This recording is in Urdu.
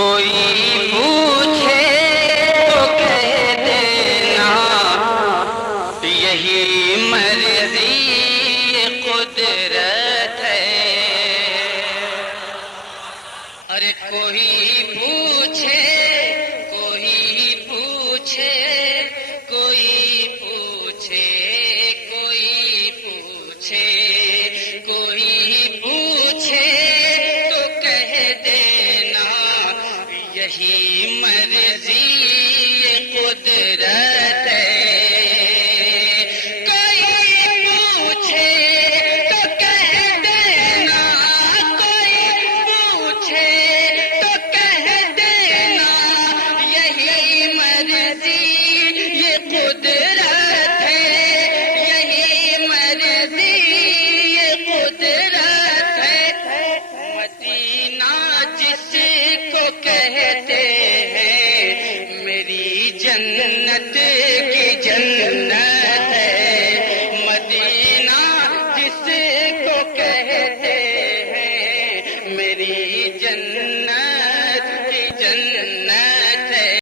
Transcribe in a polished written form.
کوئی پوچھے تو کہہ دینا یہی مرضی قدرت ہے۔ ارے کوئی پوچھے کوئی پوچھے کوئی پوچھے کوئی پوچھے کوئی پوچھے تو کہہ دینا یہی مرضی قدرت ہے۔ کہتے ہیں میری جنت کی جنت ہے، مدینہ جس کو کہتے ہیں میری جنت کی جنت